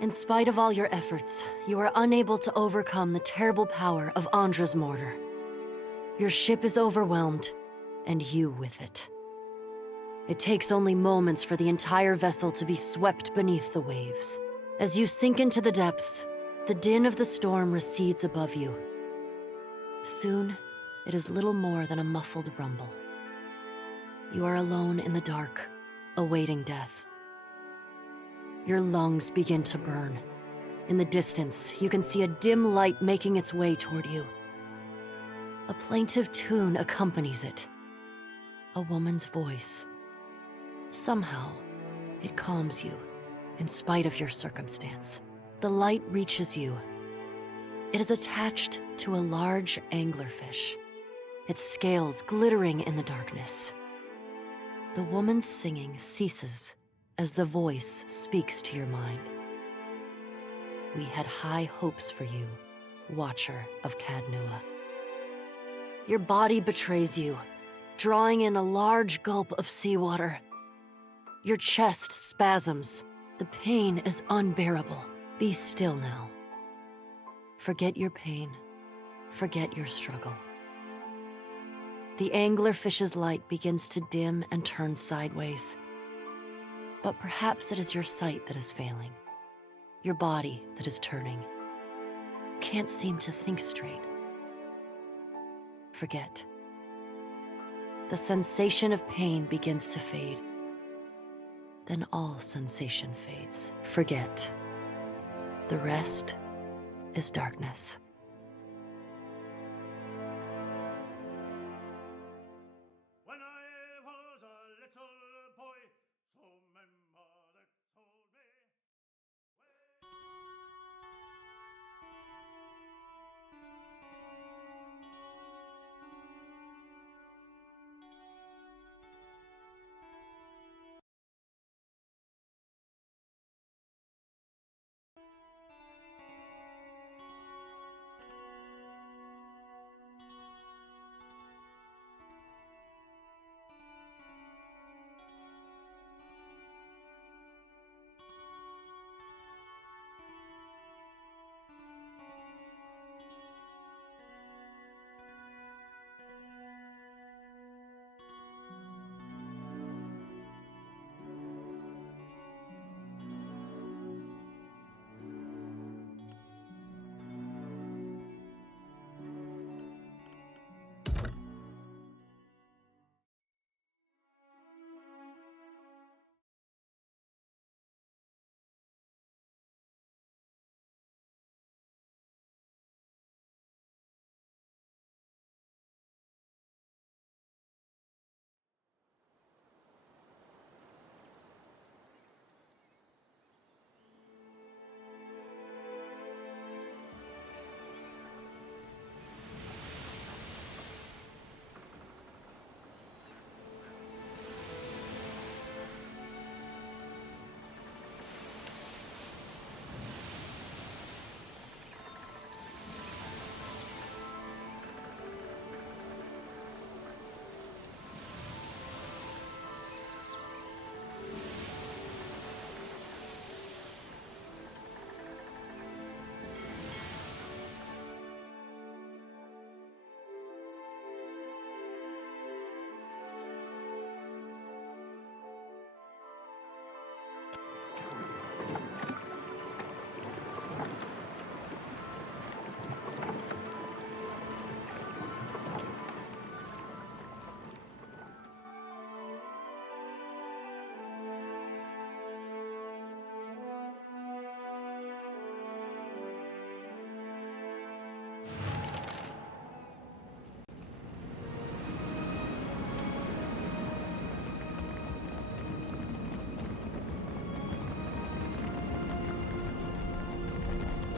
In spite of all your efforts, you are unable to overcome the terrible power of Andra's mortar. Your ship is overwhelmed, and you with it. It takes only moments for the entire vessel to be swept beneath the waves. As you sink into the depths, the din of the storm recedes above you. Soon, it is little more than a muffled rumble. You are alone in the dark, awaiting death. Your lungs begin to burn. In the distance, you can see a dim light making its way toward you. A plaintive tune accompanies it. A woman's voice. Somehow, it calms you, in spite of your circumstance. The light reaches you. It is attached to a large anglerfish, its scales glittering in the darkness. The woman's singing ceases as the voice speaks to your mind. We had high hopes for you, Watcher of Cadnua. Your body betrays you, drawing in a large gulp of seawater. Your chest spasms. The pain is unbearable. Be still now. Forget your pain. Forget your struggle. The anglerfish's light begins to dim and turn sideways. But perhaps it is your sight that is failing. Your body that is turning. You can't seem to think straight. Forget. The sensation of pain begins to fade. Then all sensation fades. Forget. The rest is darkness.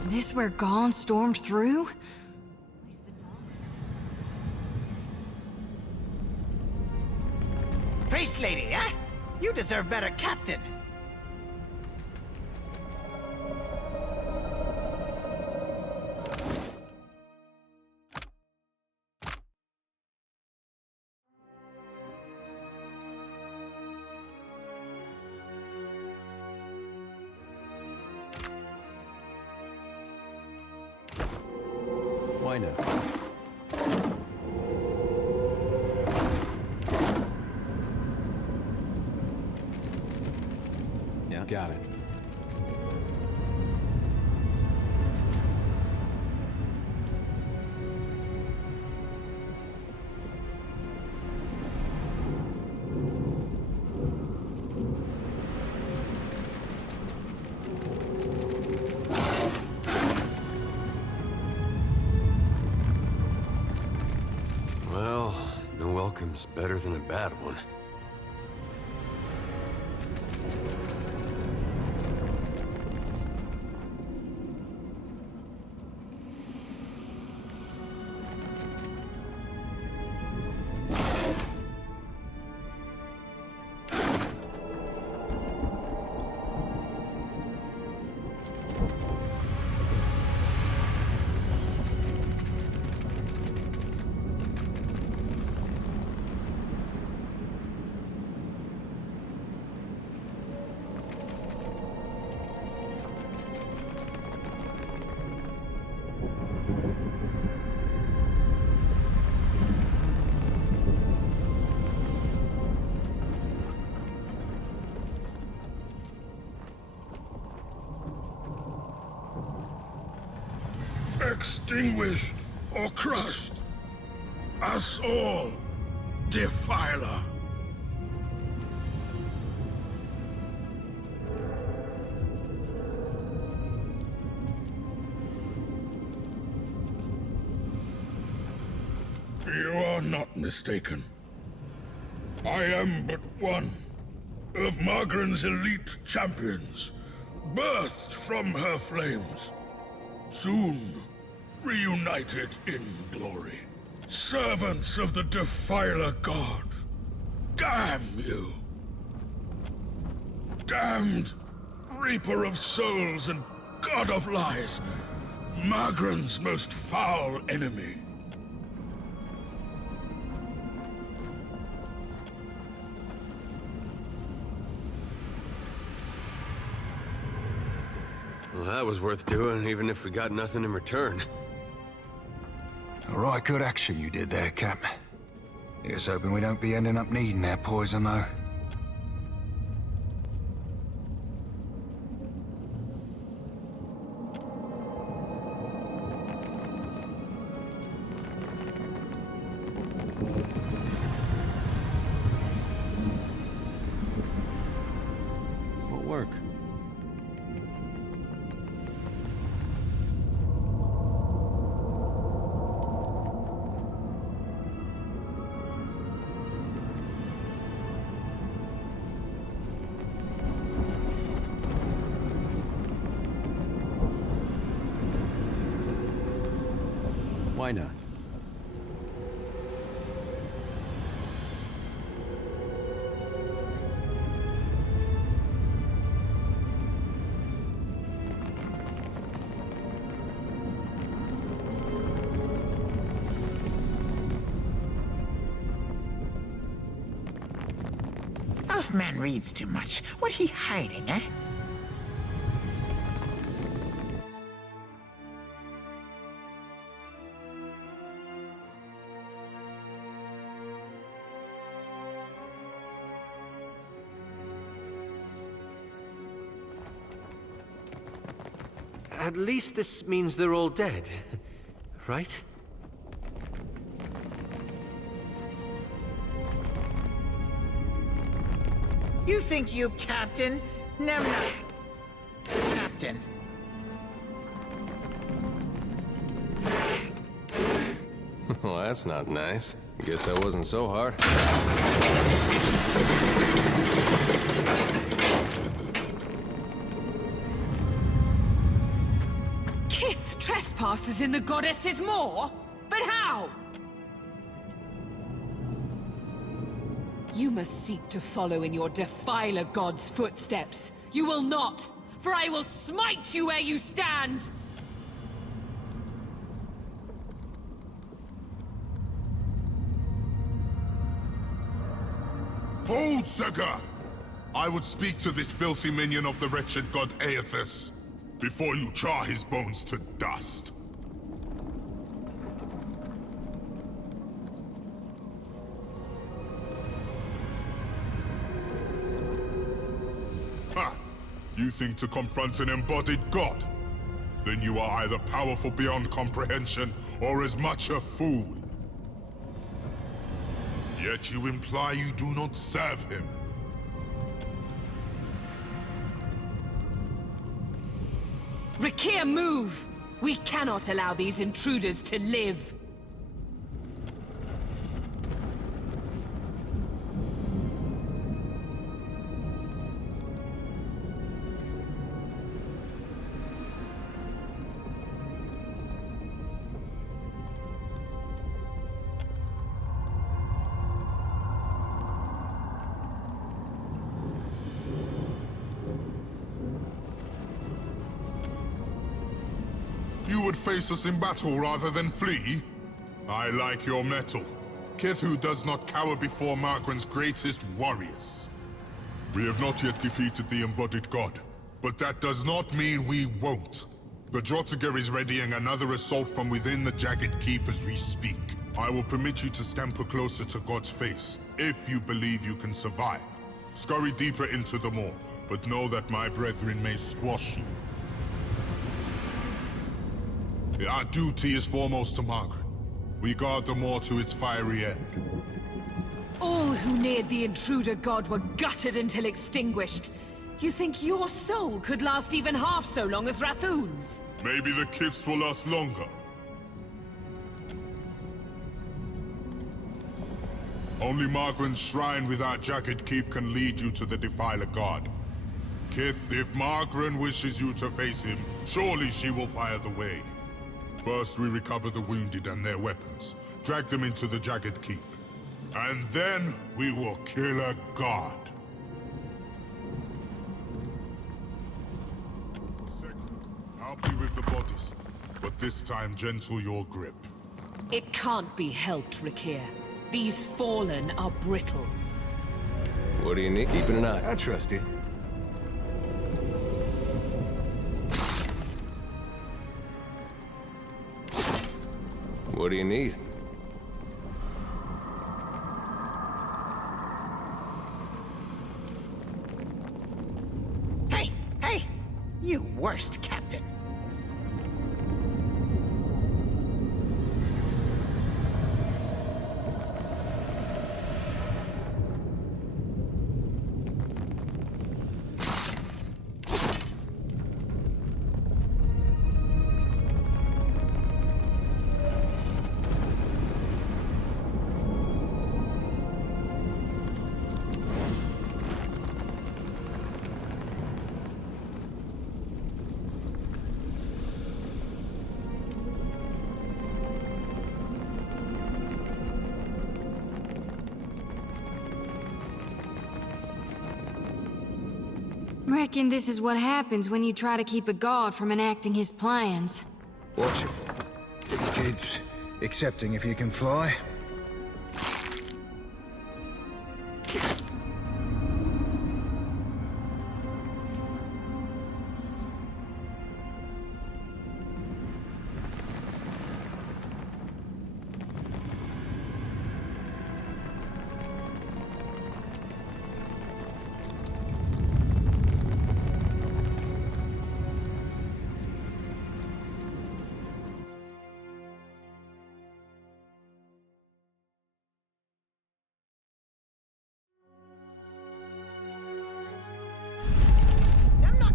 This where Gaunt stormed through? Priest lady, eh? You deserve better, Captain. Why not? Yeah. Got it. Well, no welcome's better than a bad one. Extinguished or crushed. Us all, Defiler. You are not mistaken. I am but one of Margaren's elite champions, birthed from her flames. Soon, reunited in glory. Servants of the Defiler God. Damn you! Damned Reaper of Souls and God of Lies. Margaren's most foul enemy. Well, that was worth doing, even if we got nothing in return. All right, good action you did there, Cap. Here's hoping we don't be ending up needing that poison, though. What work? Why not? Elfman reads too much. What he hiding, eh? At least this means they're all dead, right? You think you Captain? Never. Captain. Well, that's not nice. Guess that wasn't so hard. Kith trespasses in the goddess's maw? But how? You must seek to follow in your Defiler god's footsteps. You will not, for I will smite you where you stand! Hold, Sega! I would speak to this filthy minion of the wretched god Aethys before you char his bones to dust. Ha! You think to confront an embodied god? Then you are either powerful beyond comprehension or as much a fool. Yet you imply you do not serve him. Rakir, move! We cannot allow these intruders to live. You would face us in battle rather than flee? I like your mettle. Kethu does not cower before Margren's greatest warriors. We have not yet defeated the embodied god, but that does not mean we won't. The Jotiger is readying another assault from within the Jagged Keep as we speak. I will permit you to scamper closer to God's face, if you believe you can survive. Scurry deeper into the maw, but know that my brethren may squash you. Our duty is foremost to Margaret. We guard the maw to its fiery end. All who neared the intruder god were gutted until extinguished. You think your soul could last even half so long as Rathoon's? Maybe the Kifs will last longer. Only Margren's shrine with our Jagged Keep can lead you to the Defiler god. Kith, if Margren wishes you to face him, surely she will fire the way. First, we recover the wounded and their weapons, drag them into the Jagged Keep. And then, we will kill a god. Second, help you with the bodies, but this time gentle your grip. It can't be helped, Rakir. These fallen are brittle. What do you need? Keeping an eye. I trust you. What do you need? Hey, hey! You worst captain. Reckon this is what happens when you try to keep a god from enacting his plans. Watch it. These kids, accepting if you can fly.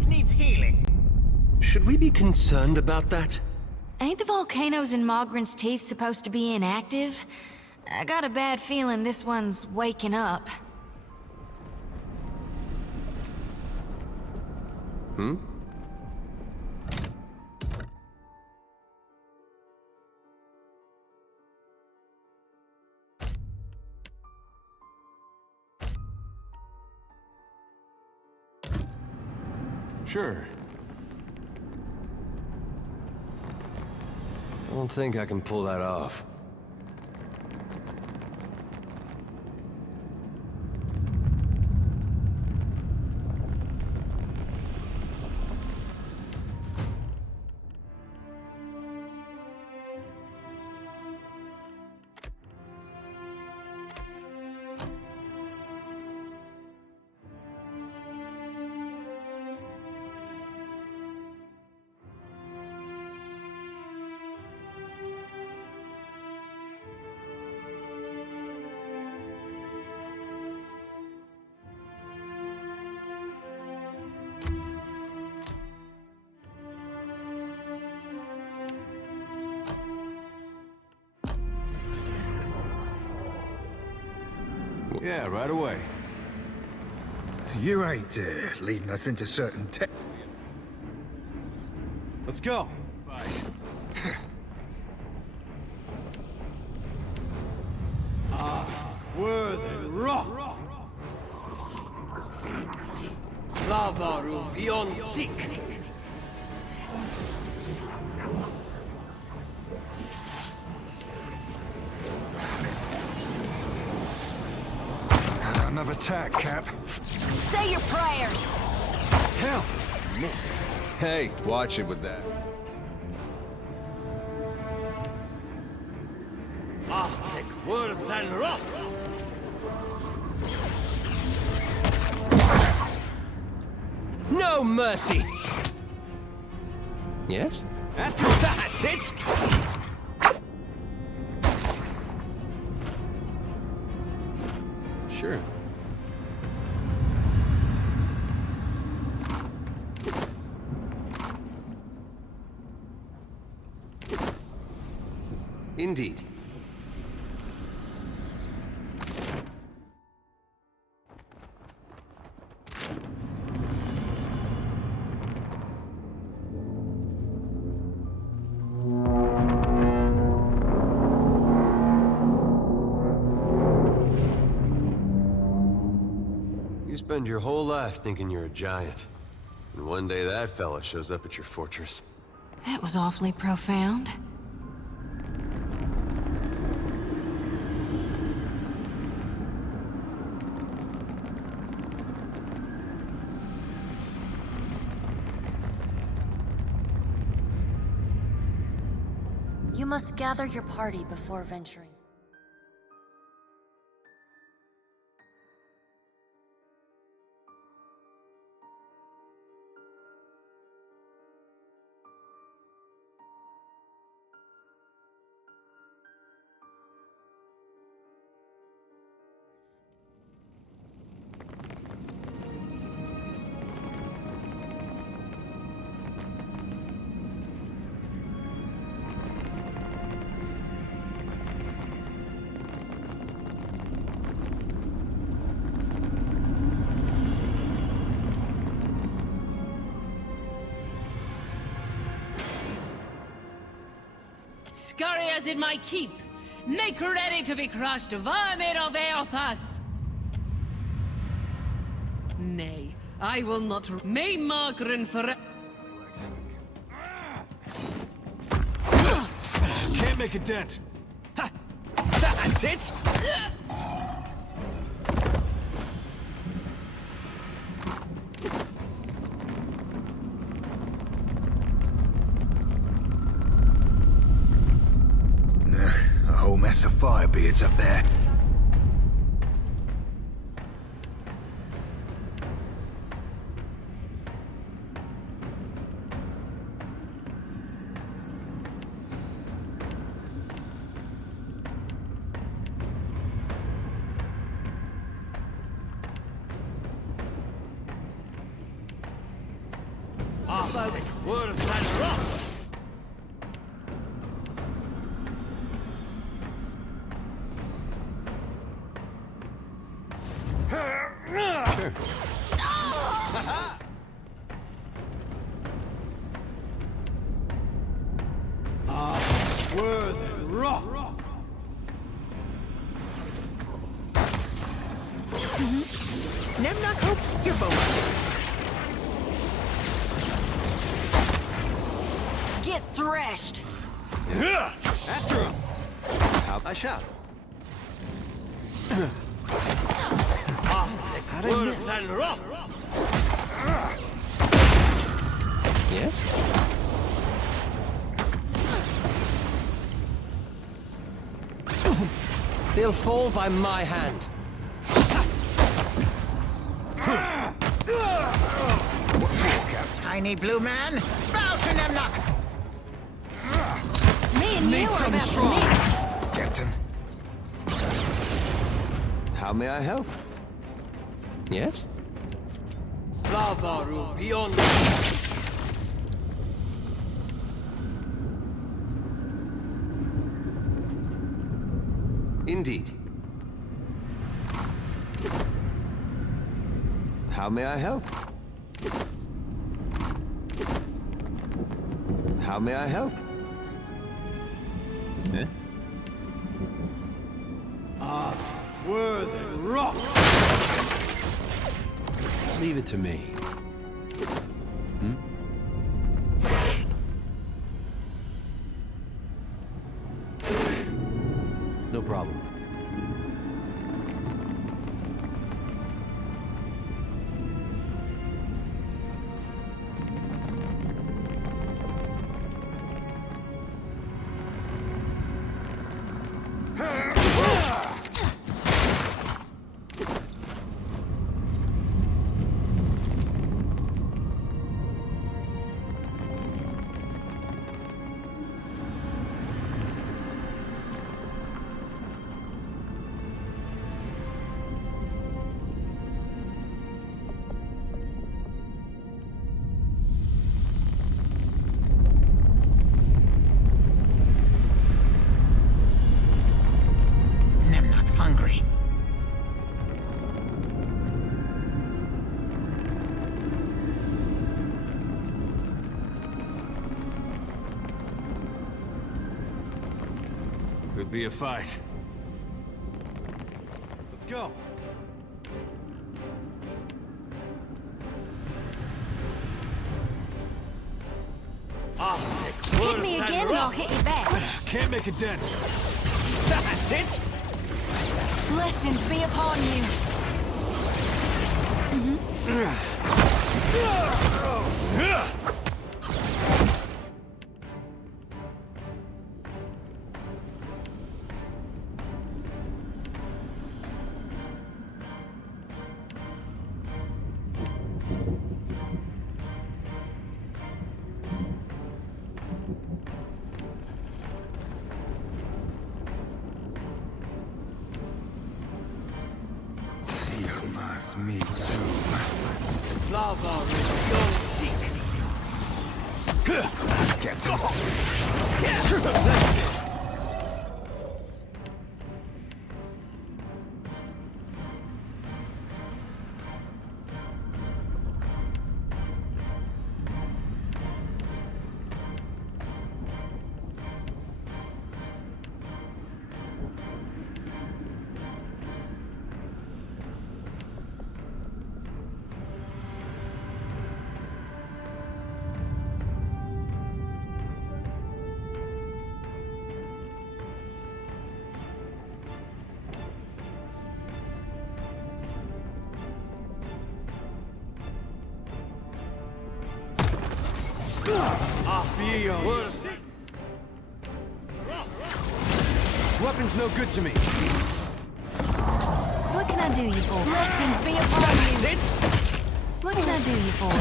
Needs healing. Should we be concerned about that? Ain't the volcanoes in Mogren's Teeth supposed to be inactive? I got a bad feeling this one's waking up. Sure. I don't think I can pull that off. Yeah, right away. You ain't leading us into certain tech. Let's go. Fight. Word and rock. Lavaru beyond sick. Another attack, Cap. Say your prayers! Hell, missed. Hey, watch it with that. Arctic word than rock. No mercy! Yes? After that's it! Sure. Indeed. You spend your whole life thinking you're a giant. And one day that fella shows up at your fortress. That was awfully profound. You must gather your party before venturing. Scurriers in my keep! Make ready to be crushed, vermin of Eothas! Nay, I will not. May Margaret forever. Can't make a dent. Ha! That's it! A whole mess of firebeards up there. Folks, Word than rock. Word and rock. Nemnock hopes your bow sticks. Threshed. After him! How I shall. Worse than rough. Yes? They'll fall by my hand. Tiny blue man, bow to Nemnok! Me and you are about to meet. Captain. How may I help? Yes? Lavaru beyond. Indeed. How may I help? How may I help? Eh? Were than rock. Leave it to me. No problem. Nemnok hungry. Could be a fight. Let's go. Hit me again and I'll hit you back. Can't make a dent. That's it! Blessings be upon you. Siamas me too. Lavaru beyond seek. Captain. Worse. This weapon's no good to me. What can I do you for? Blessings be upon That's you. it! What can I do you for?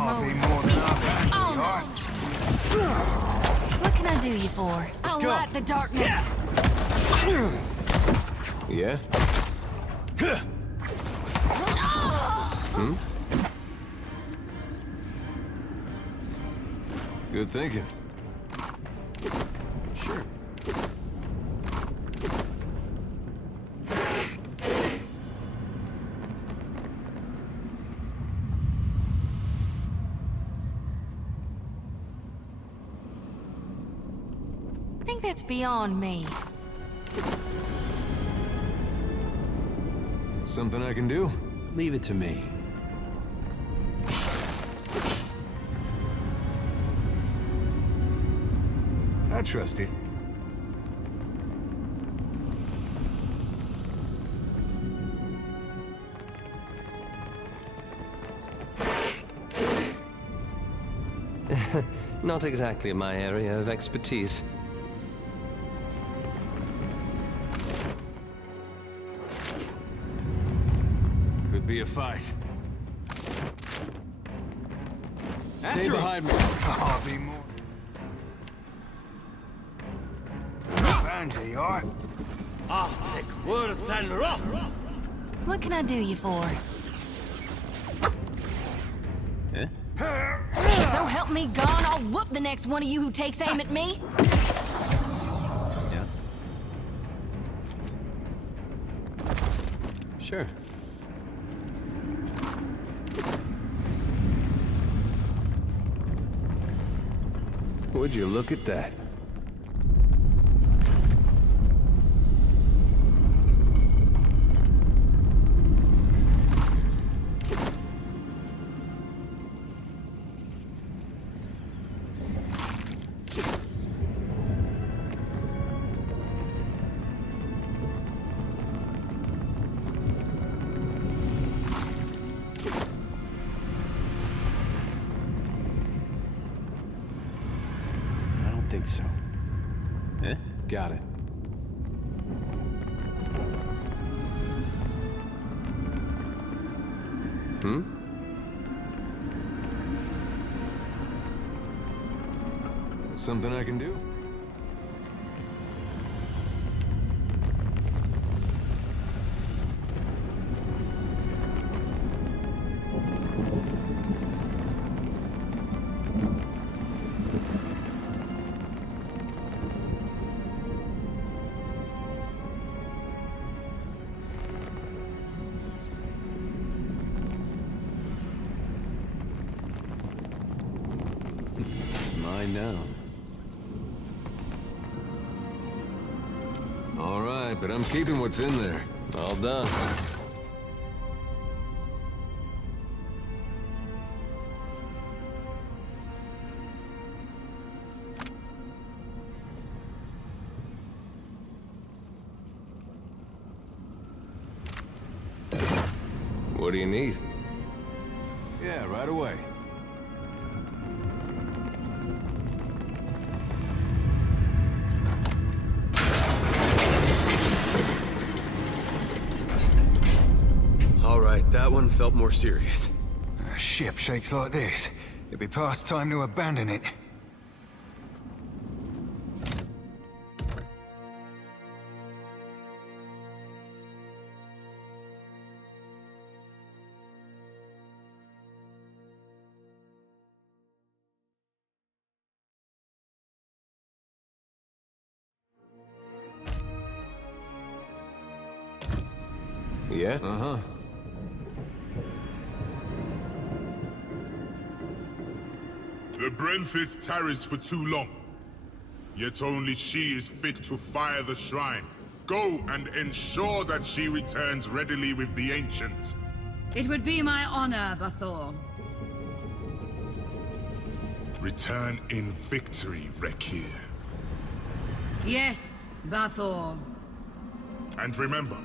I'll be more than half Oh, happy, no. What can I do you for? I'll go. light the darkness. Yeah? Good thinking. Sure. think that's beyond me. Something I can do? Leave it to me. I trust you. Not exactly my area of expertise. Could be a fight. Stay behind me. I'll be more. Vandy, alright? Thick worth and rough. What can I do you for? So help me God, I'll whoop the next one of you who takes aim at me. Yeah. Sure. Would you look at that? I don't think so. Eh? Got it. Something I can do? It's mine now. All right, but I'm keeping what's in there. All done. What do you need? Yeah, right away. All right, that one felt more serious. A ship shakes like this. It'd be past time to abandon it. Yeah? Uh-huh. The Brenthes tarries for too long. Yet only she is fit to fire the shrine. Go and ensure that she returns readily with the Ancients. It would be my honor, Bathor. Return in victory, Rekir. Yes, Bathor. And remember,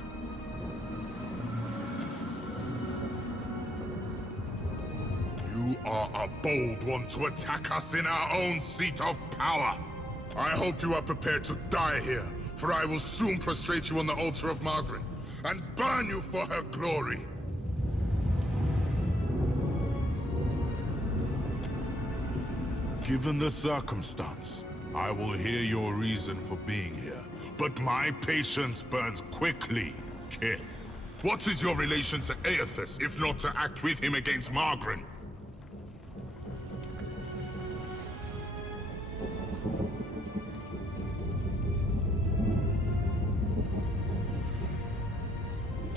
you are a bold one to attack us in our own seat of power. I hope you are prepared to die here, for I will soon prostrate you on the altar of Margaret, and burn you for her glory. Given the circumstance, I will hear your reason for being here, but my patience burns quickly, Kith. What is your relation to Aethys, if not to act with him against Margaret?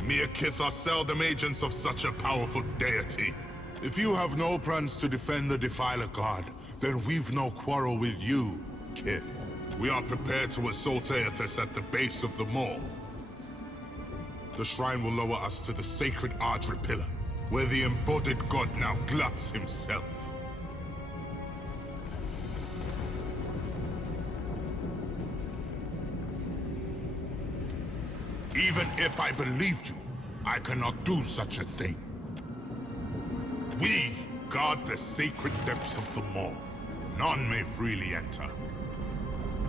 Mere Kith are seldom agents of such a powerful deity. If you have no plans to defend the Defiler God, then we've no quarrel with you, Kith. We are prepared to assault Aethys at the base of the mall. The shrine will lower us to the sacred Ardra Pillar, where the embodied god now gluts himself. Even if I believed you, I cannot do such a thing. We guard the sacred depths of the mall. None may freely enter.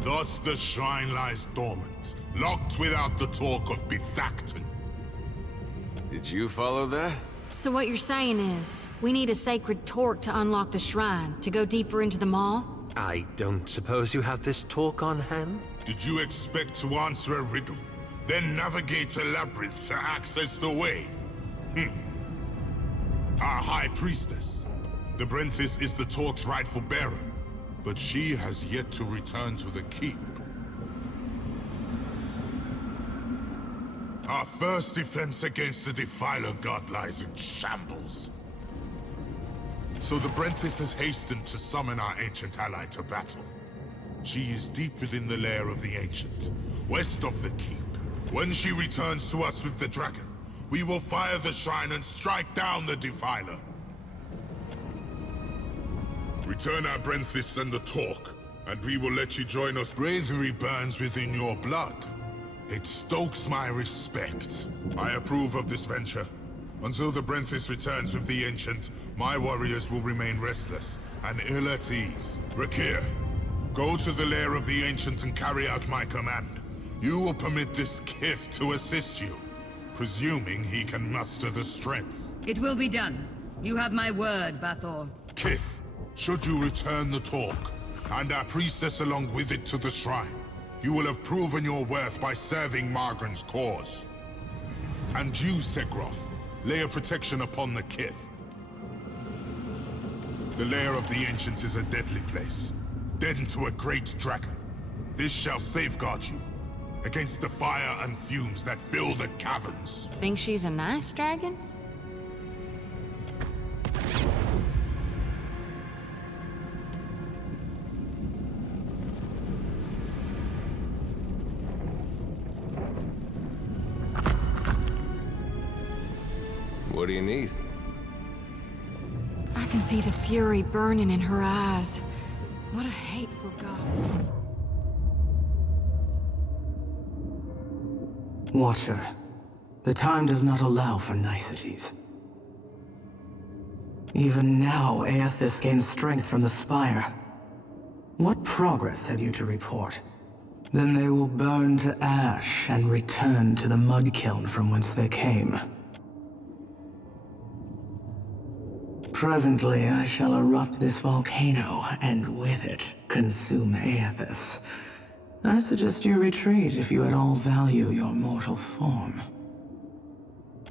Thus the shrine lies dormant, locked without the talk of Bethacton. Did you follow that? So what you're saying is, we need a sacred torque to unlock the shrine, to go deeper into the mall? I don't suppose you have this talk on hand? Did you expect to answer a riddle, then navigate a labyrinth to access the way? Our High Priestess. The Brenthis is the torque's rightful bearer, but she has yet to return to the keep. Our first defense against the Defiler god lies in shambles. So the Brenthis has hastened to summon our ancient ally to battle. She is deep within the lair of the Ancient, west of the keep. When she returns to us with the dragon, we will fire the shrine and strike down the Defiler. Return our Brenthis and the Torque, and we will let you join us. Bravery burns within your blood. It stokes my respect. I approve of this venture. Until the Brenthis returns with the Ancient, my warriors will remain restless and ill at ease. Rakir, go to the lair of the Ancient and carry out my command. You will permit this Kith to assist you, presuming he can muster the strength. It will be done. You have my word, Bathor. Kith, should you return the Torque, and our priestess along with it to the shrine, you will have proven your worth by serving Margren's cause. And you, Segroth, lay a protection upon the Kith. The lair of the Ancient is a deadly place, den to a great dragon. This shall safeguard you against the fire and fumes that fill the caverns. Think she's a nice dragon? What do you need? I can see the fury burning in her eyes. What a hateful goddess. Watcher, the time does not allow for niceties. Even now, Aethys gains strength from the spire. What progress have you to report? Then they will burn to ash and return to the mud kiln from whence they came. Presently, I shall erupt this volcano, and with it, consume Aethys. I suggest you retreat if you at all value your mortal form.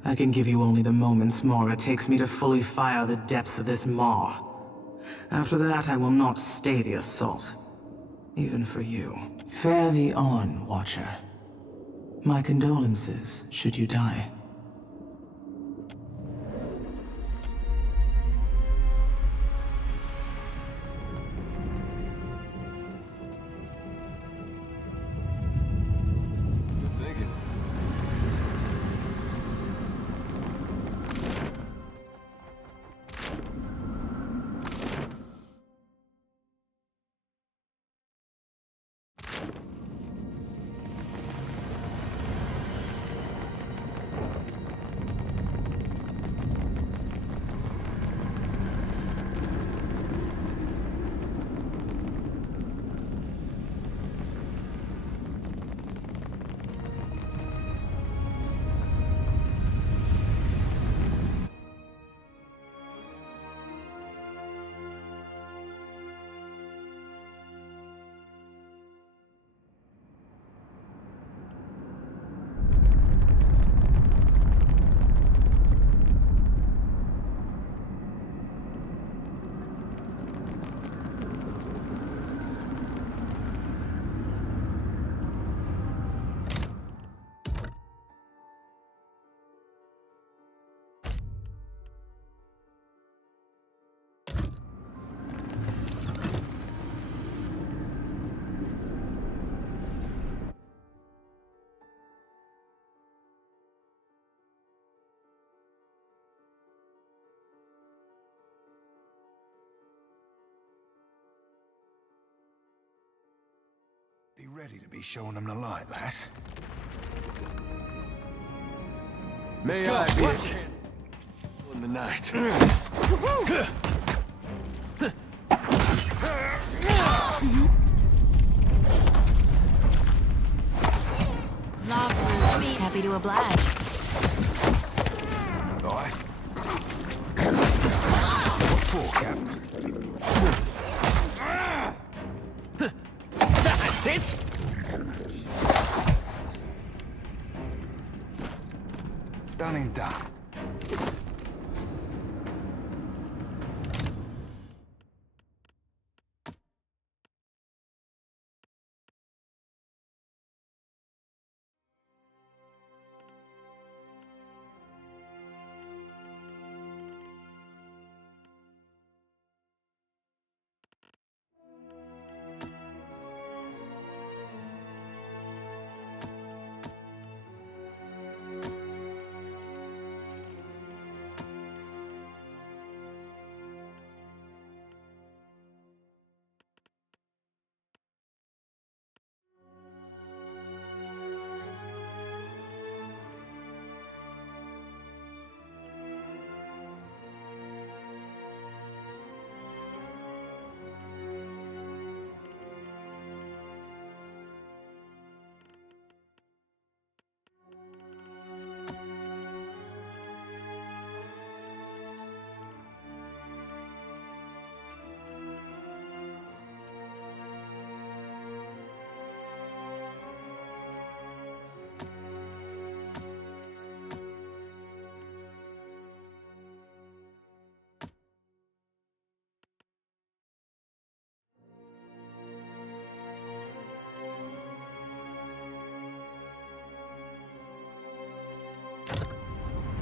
I can give you only the moments more it takes me to fully fire the depths of this maw. After that, I will not stay the assault. Even for you. Fare thee on, Watcher. My condolences, should you die. ready to be showing them the light, lass? May I be in the night? Love me. Happy to oblige. Aye. What for, Captain? That's it! Done and done.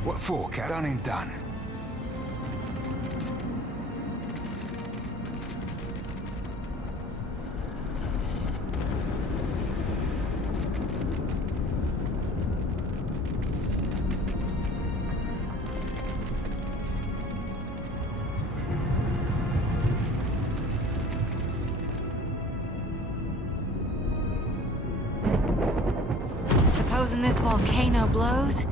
What for, Cap? Done and done. Supposing this volcano blows,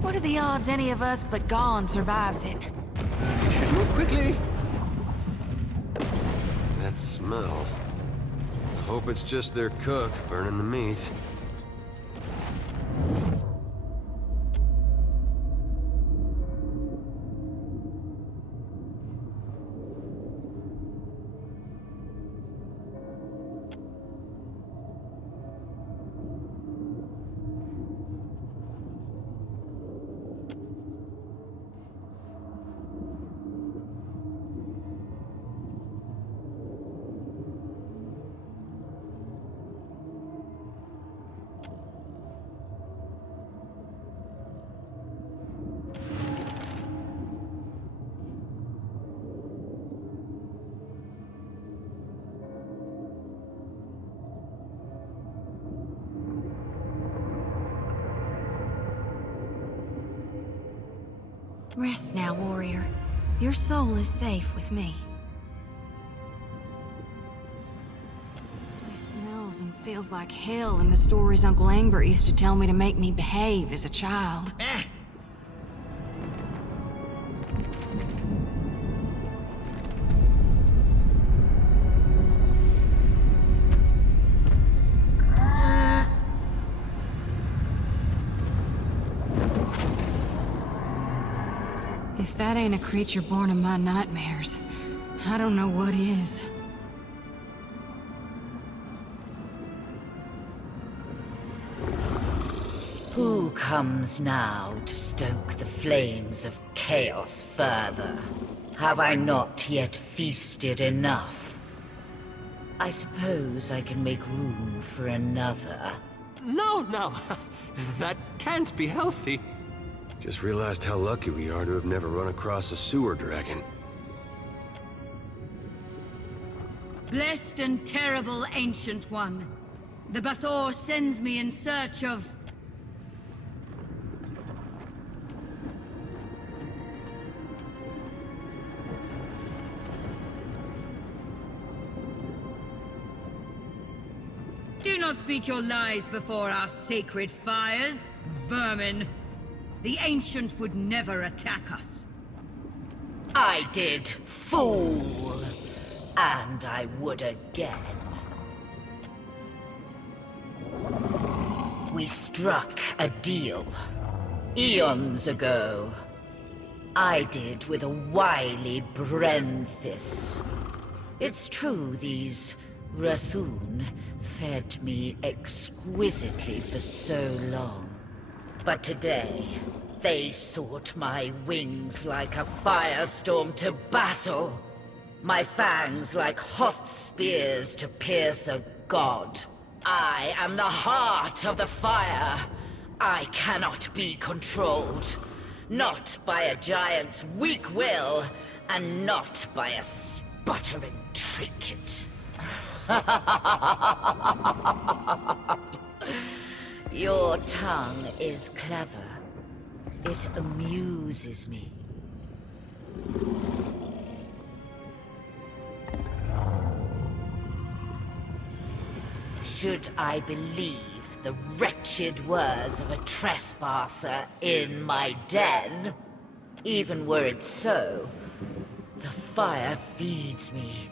what are the odds any of us but Gone survives it? You should move quickly. That smell. I hope it's just their cook burning the meat. Rest now, warrior. Your soul is safe with me. This place smells and feels like hell in the stories Uncle Angbert used to tell me to make me behave as a child. If that ain't a creature born in my nightmares, I don't know what is. Who comes now to stoke the flames of chaos further? Have I not yet feasted enough? I suppose I can make room for another. No, no. That can't be healthy. Just realized how lucky we are to have never run across a sewer dragon. Blessed and terrible Ancient One, the Bathor sends me in search of... Do not not speak your lies before our sacred fires, vermin. The Ancient would never attack us. I did, fool. And I would again. We struck a deal. Eons ago. I did with a wily Brenthis. It's true these Rathoon fed me exquisitely for so long. But today, they sought my wings like a firestorm to battle. My fangs like hot spears to pierce a god. I am the heart of the fire. I cannot be controlled. Not by a giant's weak will, and not by a sputtering trinket. Your tongue is clever. It amuses me. Should I believe the wretched words of a trespasser in my den? Even were it so, the fire feeds me.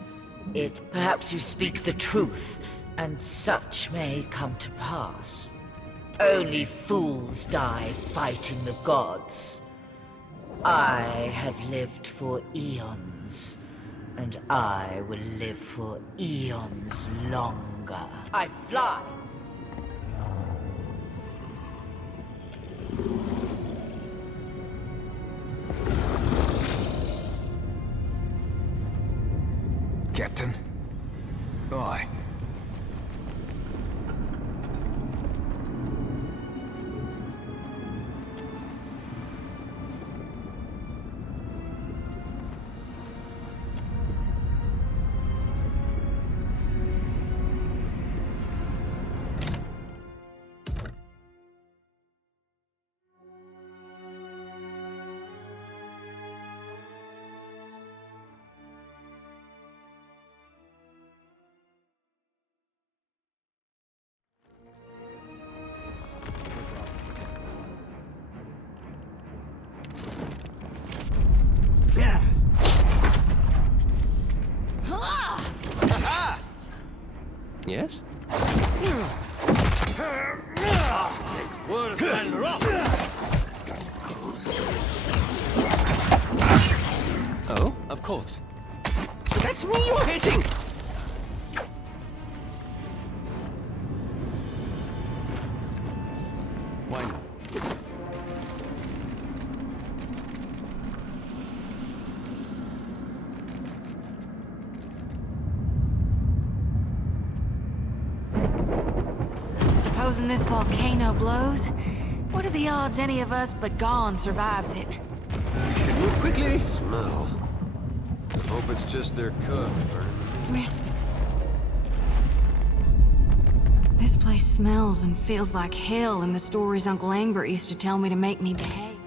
Perhaps you speak the truth, and such may come to pass. Only fools die fighting the gods. I have lived for eons, and I will live for eons longer. I fly! Captain? Aye. Yes? Oh, of course. That's me you're hitting! Why not? Supposing this volcano blows, what are the odds any of us but Gone survives it? We should move quickly! Smell. Hope it's just their cook burning. Risk. This place smells and feels like hell in the stories Uncle Angbert used to tell me to make me behave.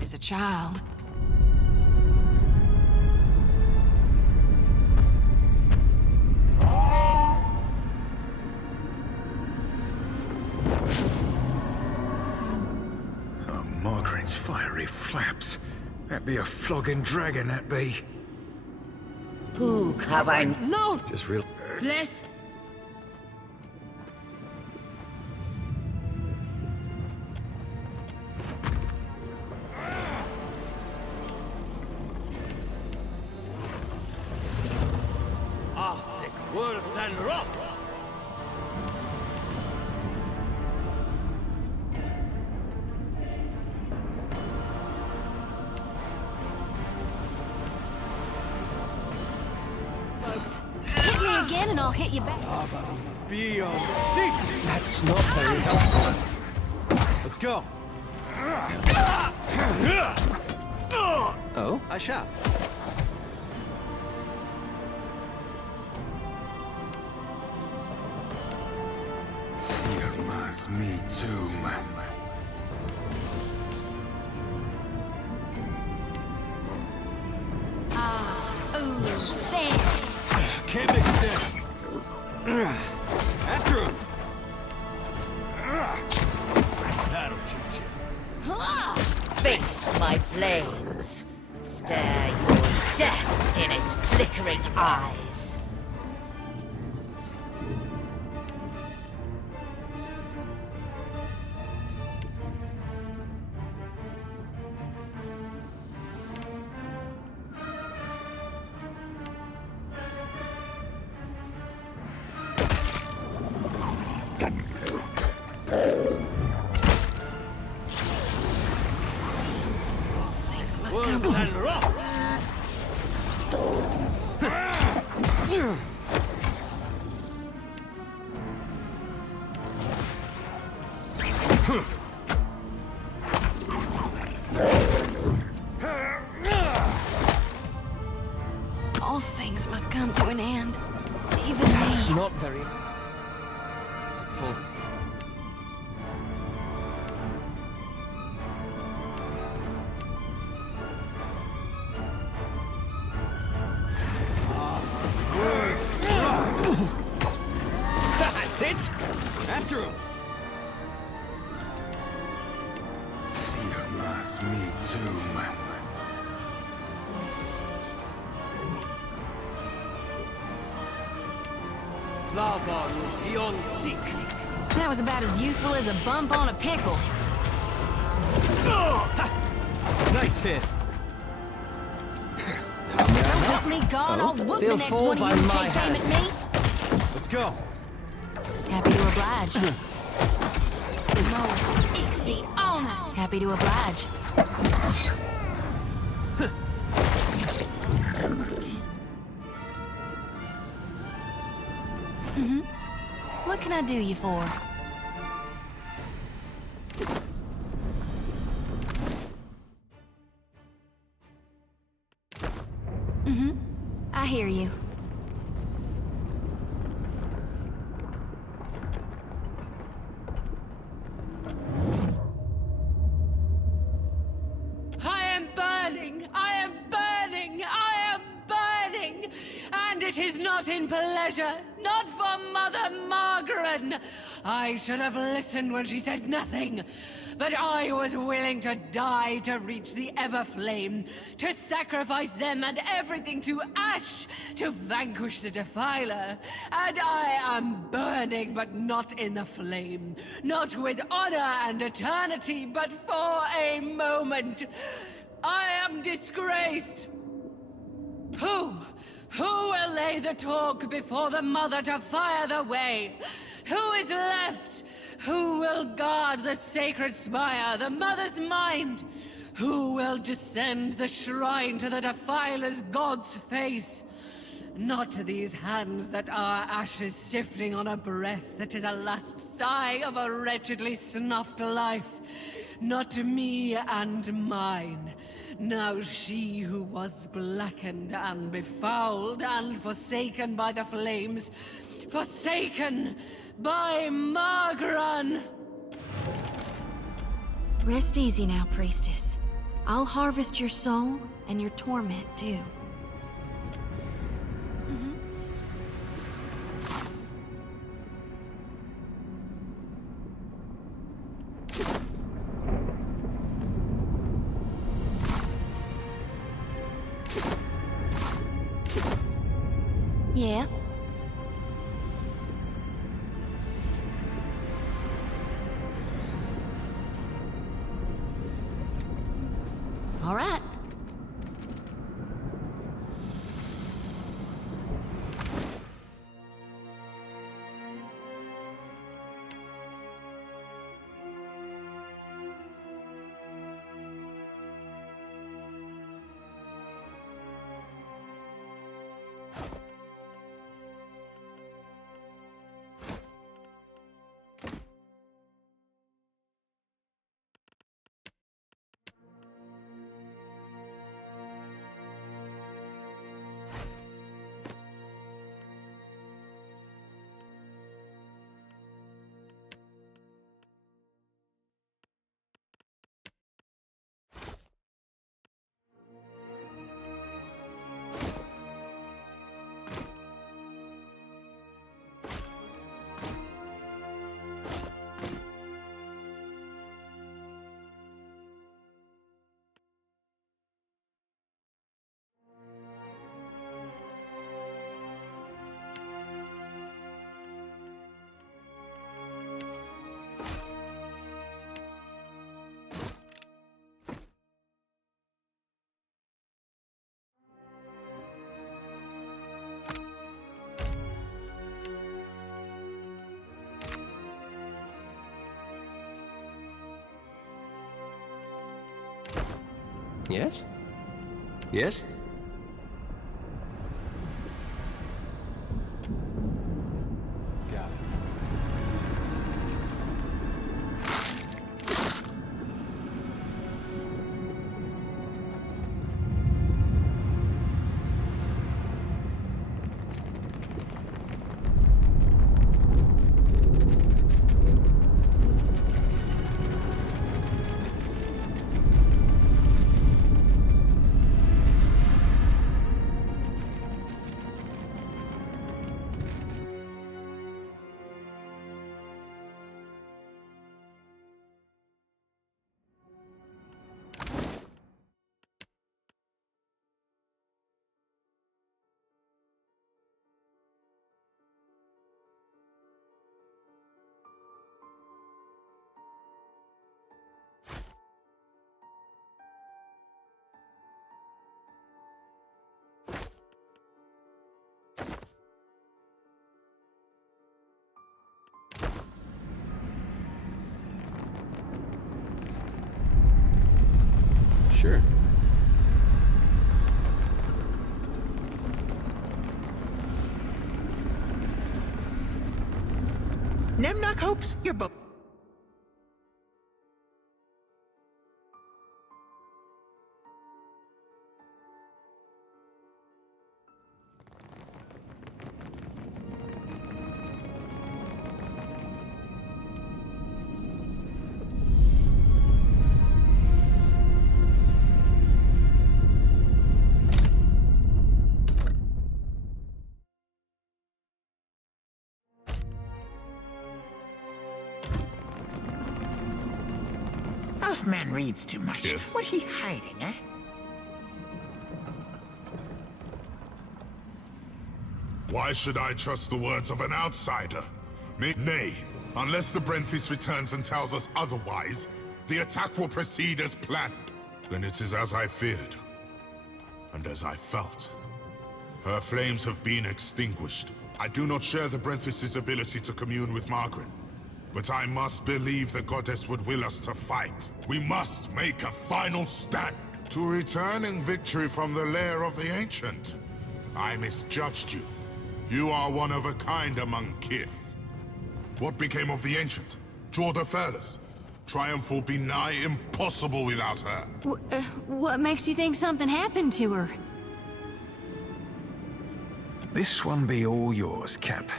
As a child. Margaret's fiery flaps. That be a flogging dragon, that be. Who have I... No! Just real... Bless... Folks, hit me again and I'll hit you back. Be on seat. That's not very helpful. Let's go. Oh, I shall. Theomas, me too, man. Face my flames. Stare your death in its flickering eyes. Things must come to... All things must come to an end. Even me. That's not very... helpful. That's it! After him! Siamas me too, man. Lava beyond seek. That was about as useful as a bump on a pickle. Nice hit. So help me God, I'll whoop the They'll next fall one of by you who my takes aim at me. Let's go. Happy to oblige. Mo, Ixie, honest. Happy to oblige. What can I do you for? I hear you. I am burning! I am burning! I am burning! And it is not in pleasure, not for Mother Margaret. I should have listened when she said nothing. But I was willing to die to reach the Everflame, to sacrifice them and everything to ash, to vanquish the Defiler. And I am burning, but not in the flame. Not with honor and eternity, but for a moment. I am disgraced. Who will lay the talk before the Mother to fire the way? Who is left? Who will guard the sacred spire, the Mother's mind? Who will descend the shrine to the Defiler's God's face? Not these hands that are ashes sifting on a breath that is a last sigh of a wretchedly snuffed life. Not me and mine. Now she who was blackened and befouled and forsaken by the flames, forsaken by Margran! Rest easy now, priestess. I'll harvest your soul and your torment too. Yeah? All right. Yes? Yes? Got it. Sure. Nemnock hopes you're both. Man reads too much. Kith. What he hiding, eh? Why should I trust the words of an outsider? Nay, unless the Brenthis returns and tells us otherwise, the attack will proceed as planned. Then it is as I feared, and as I felt. Her flames have been extinguished. I do not share the Brenthis' ability to commune with Margaret. But I must believe the goddess would will us to fight. We must make a final stand. To return in victory from the lair of the Ancient. I misjudged you. You are one of a kind among Kith. What became of the Ancient? Jorda Fairless. Triumph will be nigh impossible without her. What makes you think something happened to her? This one be all yours, Cap.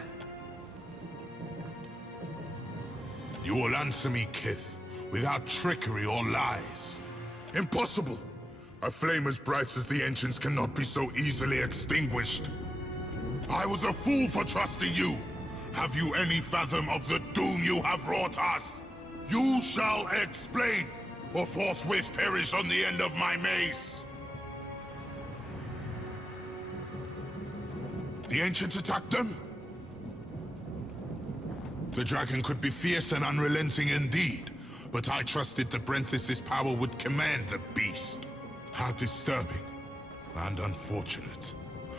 You will answer me, Kith, without trickery or lies. Impossible! A flame as bright as the Ancients cannot be so easily extinguished. I was a fool for trusting you. Have you any fathom of the doom you have wrought us? You shall explain, or forthwith perish on the end of my mace. The Ancients attacked them? The dragon could be fierce and unrelenting indeed, but I trusted the Brenthis' power would command the beast. How disturbing and unfortunate.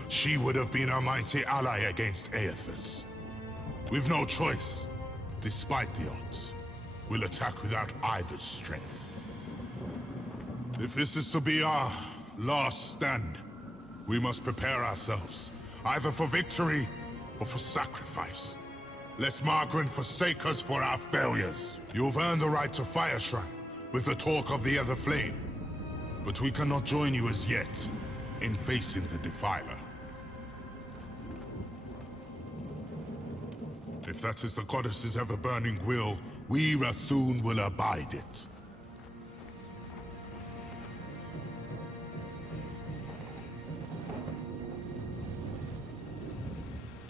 She would have been a mighty ally against Aethys. We've no choice. Despite the odds, we'll attack without either's strength. If this is to be our last stand, we must prepare ourselves, either for victory or for sacrifice. Lest Margaret forsake us for our failures. You've earned the right to Fire Shrine, with the talk of the Other Flame. But we cannot join you as yet, in facing the Defiler. If that is the goddess's ever-burning will, we Rathun will abide it.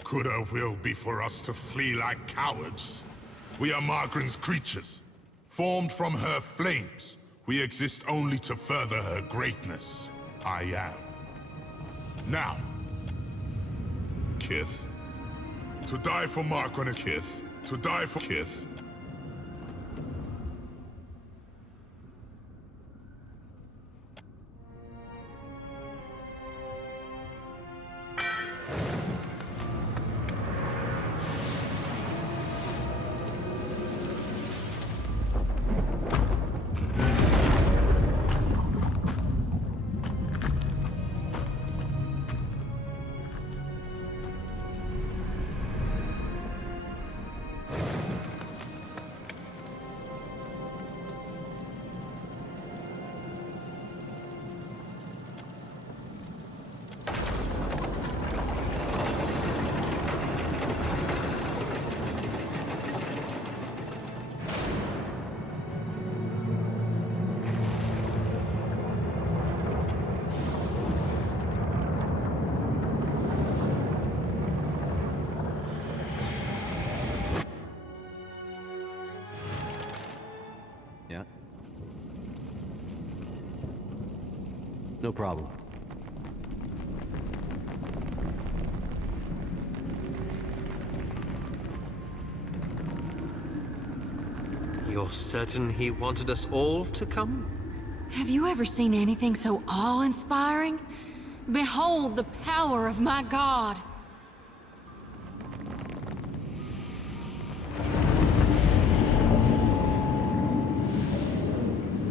Could her will be for us to flee like cowards? We are Margaret's creatures. Formed from her flames, we exist only to further her greatness. I am. Now, Kith. To die for Margaret, Kith. To die for Kith. Yeah? No problem. You're certain he wanted us all to come? Have you ever seen anything so awe-inspiring? Behold the power of my god!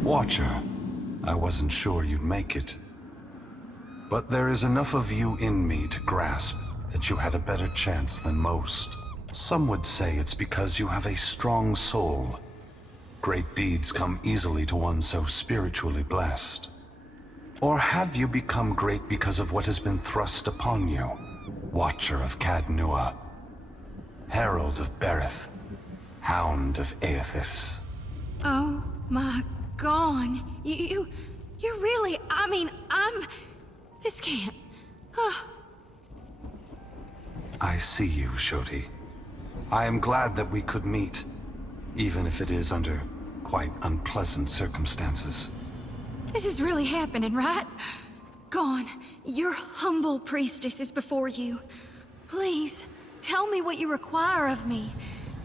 Watcher, I wasn't sure you'd make it. But there is enough of you in me to grasp that you had a better chance than most. Some would say it's because you have a strong soul. Great deeds come easily to one so spiritually blessed. Or have you become great because of what has been thrust upon you? Watcher of Cadnua, Herald of Berith, Hound of Aethys. Oh my god. You're really, this can't... I see you, Shodi. I am glad that we could meet, even if it is under quite unpleasant circumstances. This is really happening, right? Gon, your humble priestess is before you. Please, tell me what you require of me.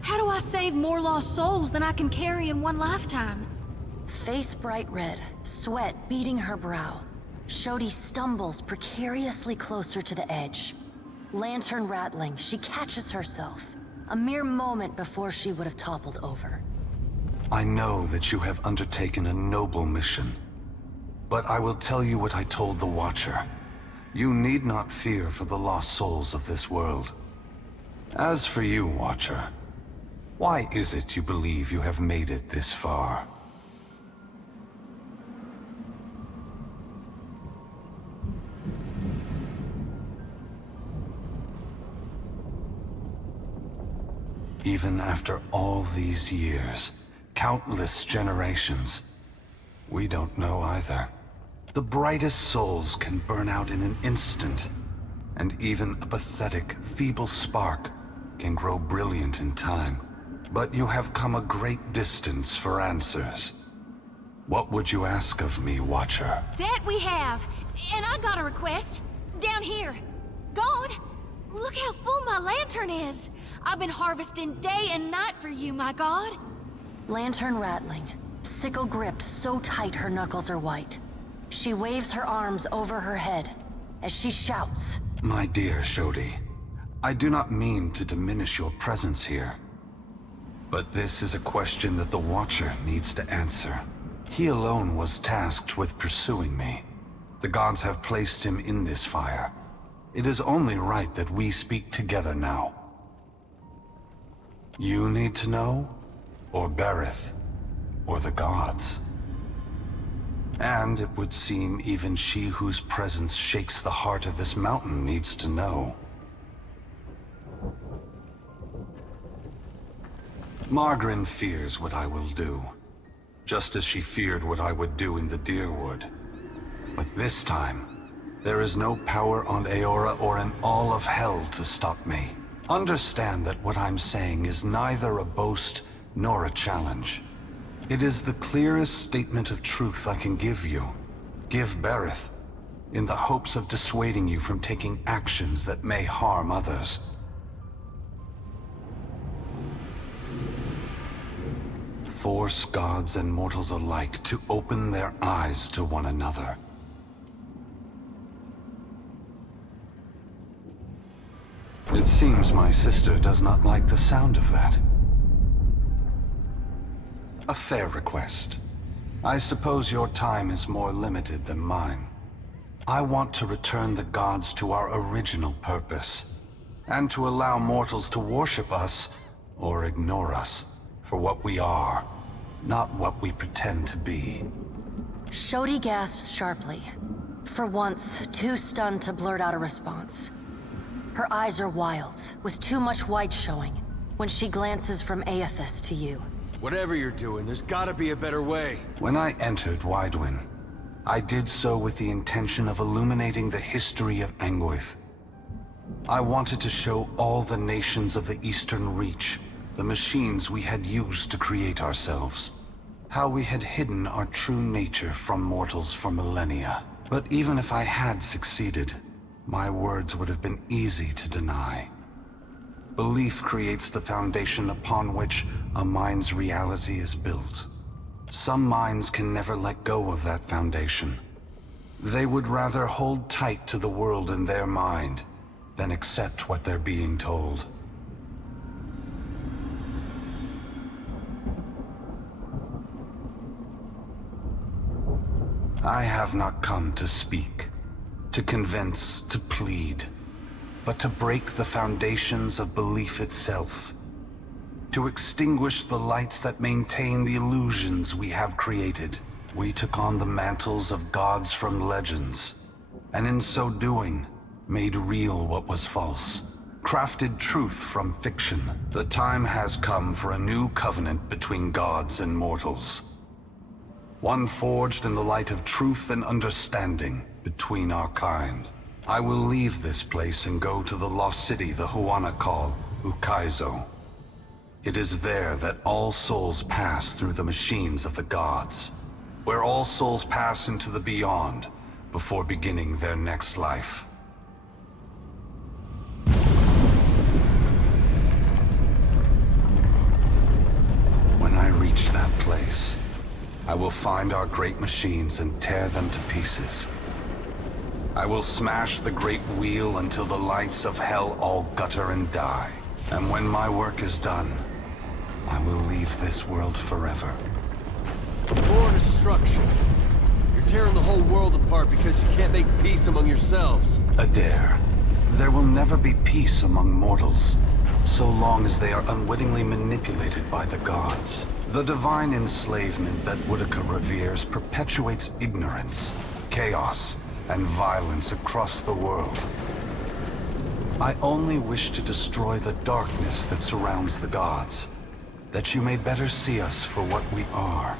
How do I save more lost souls than I can carry in one lifetime? Face bright red, sweat beading her brow. Shodi stumbles precariously closer to the edge. Lantern rattling, she catches herself. A mere moment before she would have toppled over. I know that you have undertaken a noble mission. But I will tell you what I told the Watcher. You need not fear for the lost souls of this world. As for you, Watcher, why is it you believe you have made it this far? Even after all these years, countless generations, we don't know either. The brightest souls can burn out in an instant, and even a pathetic, feeble spark can grow brilliant in time. But you have come a great distance for answers. What would you ask of me, Watcher? That we have, and I got a request. Down here. Gon, look how full my lantern is. I've been harvesting day and night for you, my god. Lantern rattling, sickle gripped so tight her knuckles are white. She waves her arms over her head as she shouts. My dear Shodi, I do not mean to diminish your presence here. But this is a question that the Watcher needs to answer. He alone was tasked with pursuing me. The gods have placed him in this fire. It is only right that we speak together now. You need to know, or Berith, or the gods. And it would seem even she whose presence shakes the heart of this mountain needs to know. Margaret fears what I will do, just as she feared what I would do in the Deerwood. But this time, there is no power on Eora or in all of hell to stop me. Understand that what I'm saying is neither a boast nor a challenge. It is the clearest statement of truth I can give you. Give Berith, in the hopes of dissuading you from taking actions that may harm others. Force gods and mortals alike to open their eyes to one another. It seems my sister does not like the sound of that. A fair request. I suppose your time is more limited than mine. I want to return the gods to our original purpose, and to allow mortals to worship us, or ignore us, for what we are, not what we pretend to be. Shodi gasps sharply, for once too stunned to blurt out a response. Her eyes are wild, with too much white showing, when she glances from Aethys to you. Whatever you're doing, there's gotta be a better way. When I entered Widewin, I did so with the intention of illuminating the history of Anguith. I wanted to show all the nations of the Eastern Reach the machines we had used to create ourselves. How we had hidden our true nature from mortals for millennia. But even if I had succeeded, my words would have been easy to deny. Belief creates the foundation upon which a mind's reality is built. Some minds can never let go of that foundation. They would rather hold tight to the world in their mind than accept what they're being told. I have not come to speak, to convince, to plead, but to break the foundations of belief itself, to extinguish the lights that maintain the illusions we have created. We took on the mantles of gods from legends, and in so doing, made real what was false, crafted truth from fiction. The time has come for a new covenant between gods and mortals. One forged in the light of truth and understanding between our kind. I will leave this place and go to the lost city the Huana call Ukaizo. It is there that all souls pass through the machines of the gods, where all souls pass into the beyond before beginning their next life. When I reach that place, I will find our great machines and tear them to pieces. I will smash the great wheel until the lights of hell all gutter and die. And when my work is done, I will leave this world forever. More destruction. You're tearing the whole world apart because you can't make peace among yourselves. Adair, there will never be peace among mortals, so long as they are unwittingly manipulated by the gods. The divine enslavement that Woodica reveres perpetuates ignorance, chaos, and violence across the world. I only wish to destroy the darkness that surrounds the gods, that you may better see us for what we are.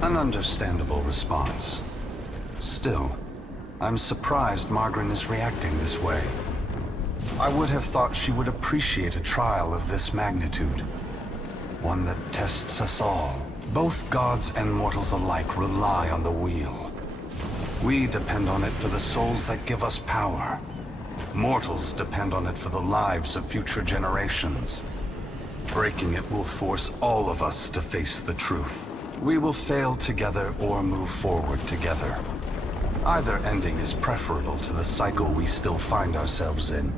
An understandable response. Still, I'm surprised Margaret is reacting this way. I would have thought she would appreciate a trial of this magnitude. One that tests us all. Both gods and mortals alike rely on the wheel. We depend on it for the souls that give us power. Mortals depend on it for the lives of future generations. Breaking it will force all of us to face the truth. We will fail together or move forward together. Either ending is preferable to the cycle we still find ourselves in.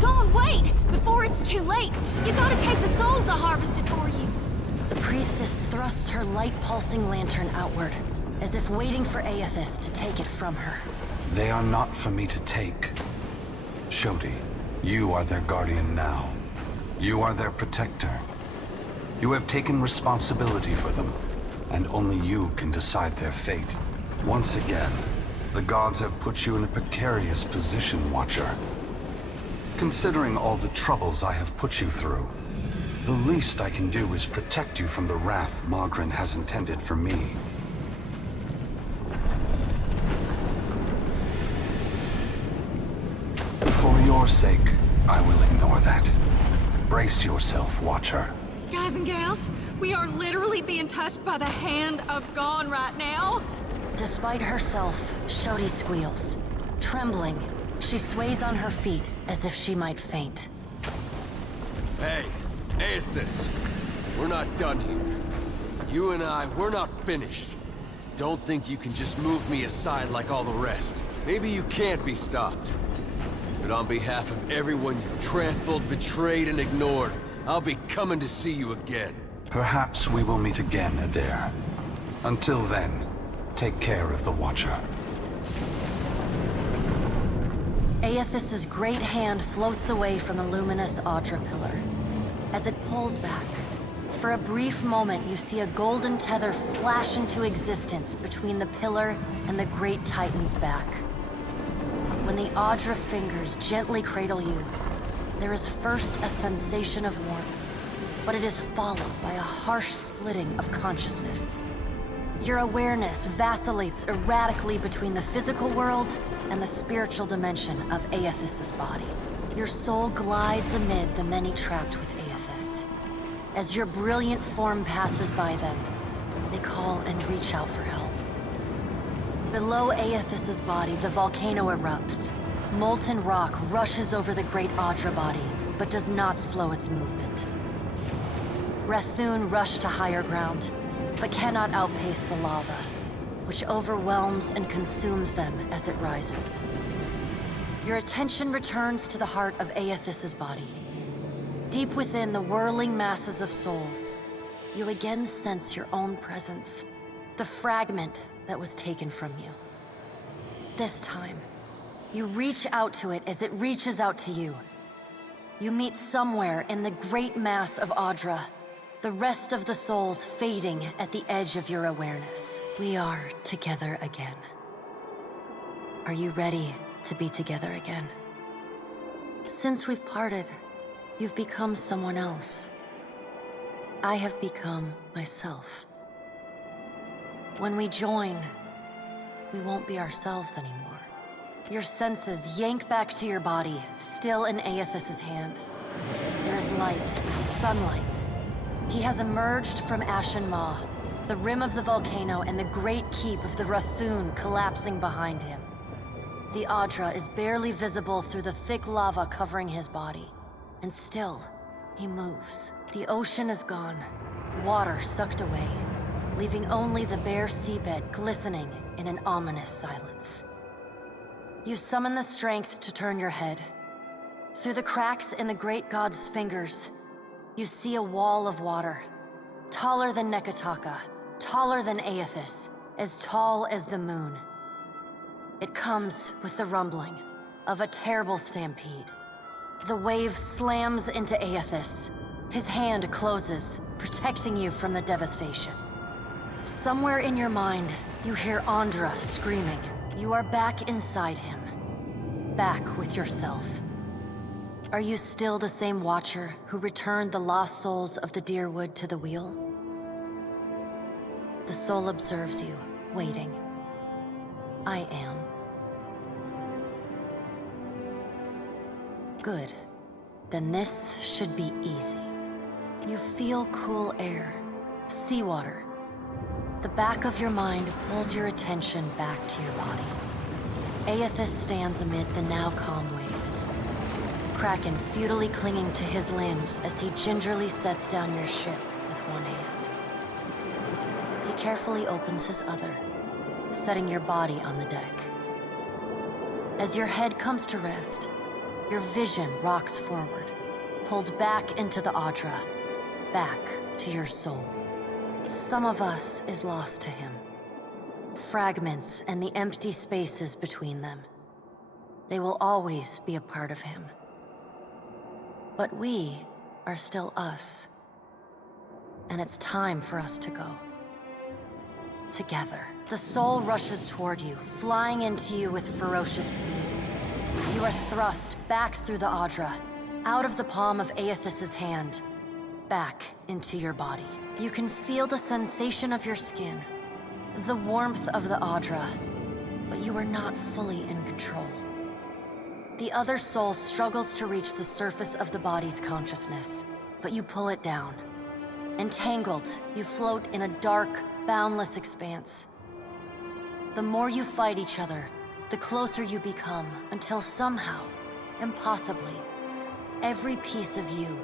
Go on, wait! Before it's too late! You gotta take the souls I harvested for you! The priestess thrusts her light-pulsing lantern outward, as if waiting for Aethys to take it from her. They are not for me to take. Shodi, you are their guardian now. You are their protector. You have taken responsibility for them, and only you can decide their fate. Once again, the gods have put you in a precarious position, Watcher. Considering all the troubles I have put you through, the least I can do is protect you from the wrath Margaret has intended for me. For your sake, I will ignore that. Brace yourself, Watcher. Guys and gals, we are literally being touched by the hand of God right now. Despite herself, Shodi squeals. Trembling, she sways on her feet as if she might faint. Hey, Aethys, we're not done here. You and I, we're not finished. Don't think you can just move me aside like all the rest. Maybe you can't be stopped. But on behalf of everyone you trampled, betrayed, and ignored, I'll be coming to see you again. Perhaps we will meet again, Adair. Until then, take care of the Watcher. Aethys's great hand floats away from the luminous Audra pillar. As it pulls back, for a brief moment you see a golden tether flash into existence between the pillar and the great Titan's back. When the Audra fingers gently cradle you, there is first a sensation of warmth, but it is followed by a harsh splitting of consciousness. Your awareness vacillates erratically between the physical world and the spiritual dimension of Aethys' body. Your soul glides amid the many trapped with Aethys. As your brilliant form passes by them, they call and reach out for help. Below Aethys' body, the volcano erupts. Molten rock rushes over the great Audra body, but does not slow its movement. Rathun rush to higher ground, but cannot outpace the lava, which overwhelms and consumes them as it rises. Your attention returns to the heart of Aethys' body. Deep within the whirling masses of souls, you again sense your own presence, the fragment that was taken from you. This time, you reach out to it as it reaches out to you. You meet somewhere in the great mass of Audra, the rest of the souls fading at the edge of your awareness. We are together again. Are you ready to be together again? Since we've parted, you've become someone else. I have become myself. When we join, we won't be ourselves anymore. Your senses yank back to your body, still in Aethys' hand. There is light, sunlight. He has emerged from Ashen Maw, the rim of the volcano and the great keep of the Rathun collapsing behind him. The Audra is barely visible through the thick lava covering his body. And still, he moves. The ocean is gone, water sucked away, leaving only the bare seabed glistening in an ominous silence. You summon the strength to turn your head. Through the cracks in the great god's fingers, you see a wall of water, taller than Nekataka, taller than Aethys, as tall as the moon. It comes with the rumbling of a terrible stampede. The wave slams into Aethys. His hand closes, protecting you from the devastation. Somewhere in your mind, you hear Andra screaming. You are back inside him. Back with yourself. Are you still the same Watcher who returned the lost souls of the Deerwood to the wheel? The soul observes you, waiting. I am. Good. Then this should be easy. You feel cool air, seawater. The back of your mind pulls your attention back to your body. Aethys stands amid the now calm waves. Kraken futilely clinging to his limbs as he gingerly sets down your ship with one hand. He carefully opens his other, setting your body on the deck. As your head comes to rest, your vision rocks forward, pulled back into the Audra, back to your soul. Some of us is lost to him. Fragments and the empty spaces between them. They will always be a part of him. But we are still us. And it's time for us to go. Together. The soul rushes toward you, flying into you with ferocious speed. You are thrust back through the Audra, out of the palm of Aethys' hand, back into your body. You can feel the sensation of your skin, the warmth of the Audra, but you are not fully in control. The other soul struggles to reach the surface of the body's consciousness, but you pull it down. Entangled, you float in a dark, boundless expanse. The more you fight each other, the closer you become, until somehow, impossibly, every piece of you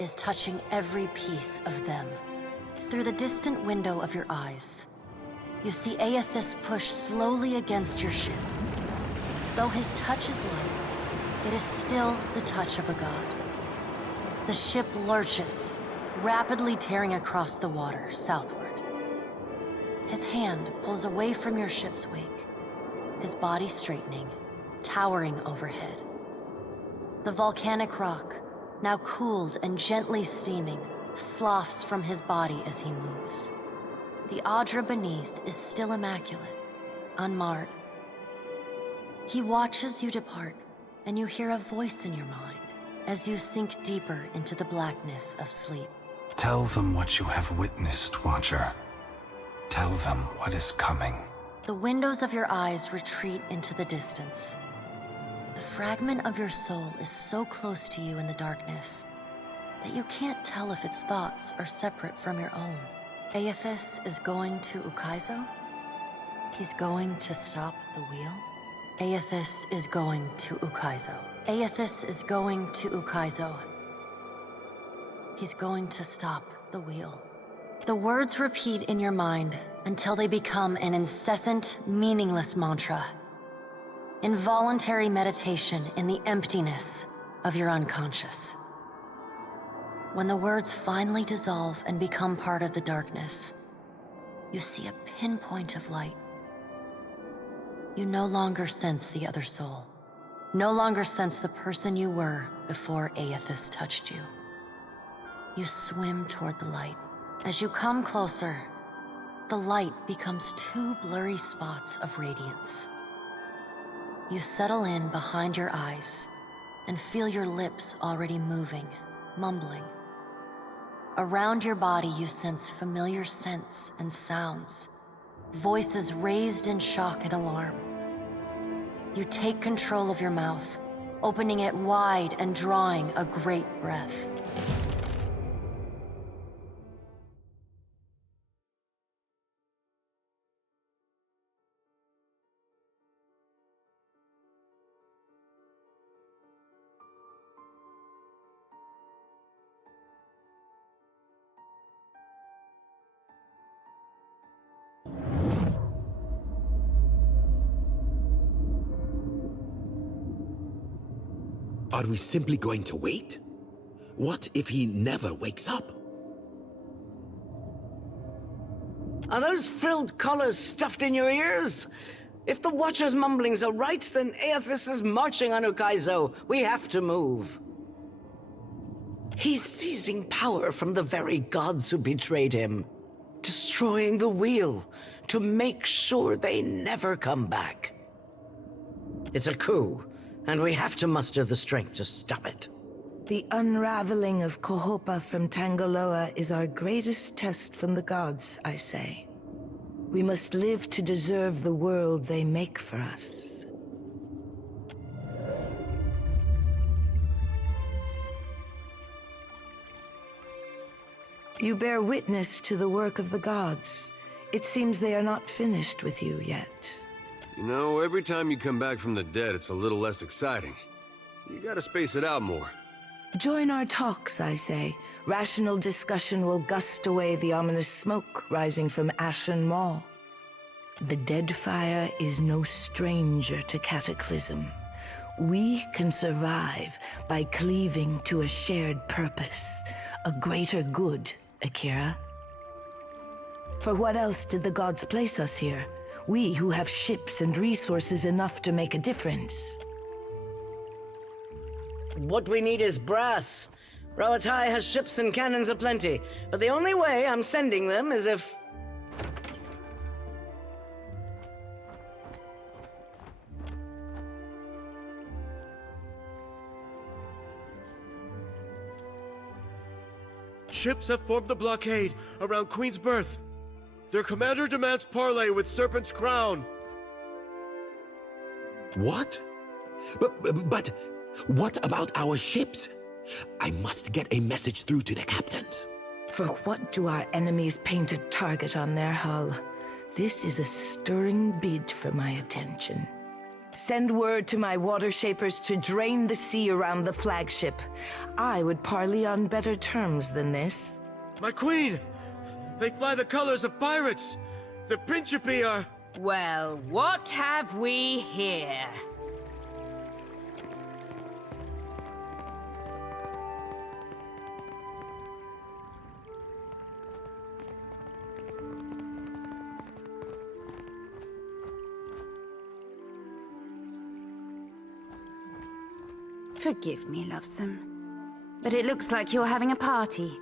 is touching every piece of them. Through the distant window of your eyes, you see Aethys push slowly against your ship. Though his touch is light, it is still the touch of a god. The ship lurches, rapidly tearing across the water southward. His hand pulls away from your ship's wake, his body straightening, towering overhead. The volcanic rock, now cooled and gently steaming, sloughs from his body as he moves. The Audra beneath is still immaculate, unmarred. He watches you depart, and you hear a voice in your mind as you sink deeper into the blackness of sleep. Tell them what you have witnessed, Watcher. Tell them what is coming. The windows of your eyes retreat into the distance. The fragment of your soul is so close to you in the darkness that you can't tell if its thoughts are separate from your own. Aethys is going to Ukaizo? He's going to stop the wheel? Aethys is going to Ukaizo. Aethys is going to Ukaizo. He's going to stop the wheel. The words repeat in your mind until they become an incessant, meaningless mantra. Involuntary meditation in the emptiness of your unconscious. When the words finally dissolve and become part of the darkness, you see a pinpoint of light. You no longer sense the other soul. No longer sense the person you were before Aethys touched you. You swim toward the light. As you come closer, the light becomes two blurry spots of radiance. You settle in behind your eyes and feel your lips already moving, mumbling. Around your body you sense familiar scents and sounds, voices raised in shock and alarm. You take control of your mouth, opening it wide and drawing a great breath. Are we simply going to wait? What if he never wakes up? Are those frilled collars stuffed in your ears? If the Watcher's mumblings are right, then Aethys is marching on Ukaizo. We have to move. He's seizing power from the very gods who betrayed him, destroying the wheel to make sure they never come back. It's a coup, and we have to muster the strength to stop it. The unraveling of Kohopa from Tangaloa is our greatest test from the gods, I say. We must live to deserve the world they make for us. You bear witness to the work of the gods. It seems they are not finished with you yet. You know, every time you come back from the dead, it's a little less exciting. You gotta space it out more. Join our talks, I say. Rational discussion will gust away the ominous smoke rising from Ashen Maw. The Deadfire is no stranger to cataclysm. We can survive by cleaving to a shared purpose, a greater good, Akira. For what else did the gods place us here? We who have ships and resources enough to make a difference. What we need is brass. Rawatai has ships and cannons aplenty, but the only way I'm sending them is if... Ships have formed a blockade around Queen's Berth. Their commander demands parley with Serpent's Crown. What? But what about our ships? I must get a message through to the captains. For what do our enemies paint a target on their hull? This is a stirring bid for my attention. Send word to my water shapers to drain the sea around the flagship. I would parley on better terms than this. My queen! They fly the colors of pirates! The Principi are... Well, what have we here? Forgive me, lovesome, but it looks like you're having a party.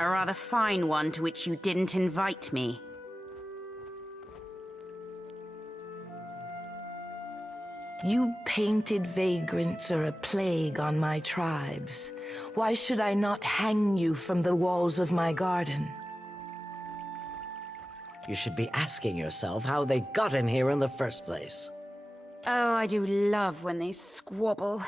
A rather fine one to which you didn't invite me. You painted vagrants are a plague on my tribes. Why should I not hang you from the walls of my garden? You should be asking yourself how they got in here in the first place. Oh, I do love when they squabble.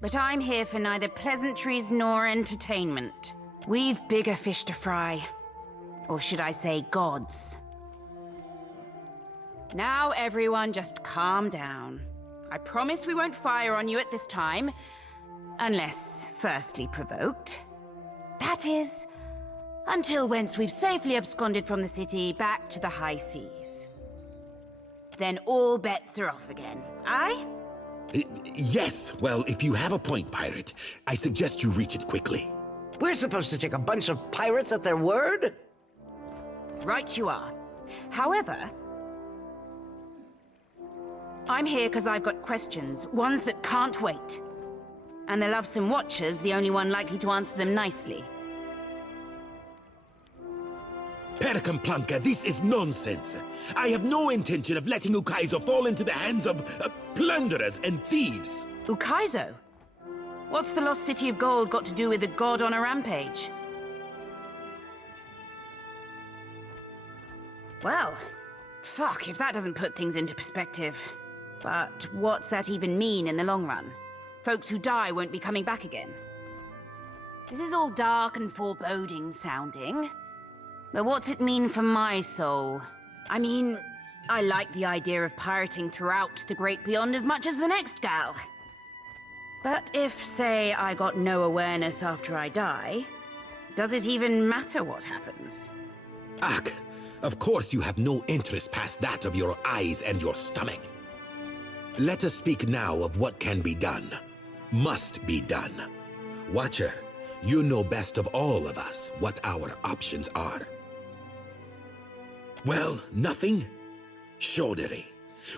But I'm here for neither pleasantries nor entertainment. We've bigger fish to fry. Or should I say gods? Now everyone just calm down. I promise we won't fire on you at this time. Unless firstly provoked. That is, until once we've safely absconded from the city back to the high seas. Then all bets are off again, aye? Yes, well, if you have a point, pirate, I suggest you reach it quickly. We're supposed to take a bunch of pirates at their word? Right you are. However, I'm here because I've got questions, ones that can't wait. And the Lovesome Watcher's the only one likely to answer them nicely. Perkamplanka, this is nonsense. I have no intention of letting Ukaizo fall into the hands of plunderers and thieves. Ukaizo? What's the lost city of gold got to do with a god on a rampage? Well, fuck if that doesn't put things into perspective. But what's that even mean in the long run? Folks who die won't be coming back again. This is all dark and foreboding sounding. But what's it mean for my soul? I mean, I like the idea of pirating throughout the Great Beyond as much as the next gal. But if, say, I got no awareness after I die, does it even matter what happens? Ak, of course you have no interest past that of your eyes and your stomach. Let us speak now of what can be done. Must be done. Watcher, you know best of all of us what our options are. Well, nothing? Shoderi.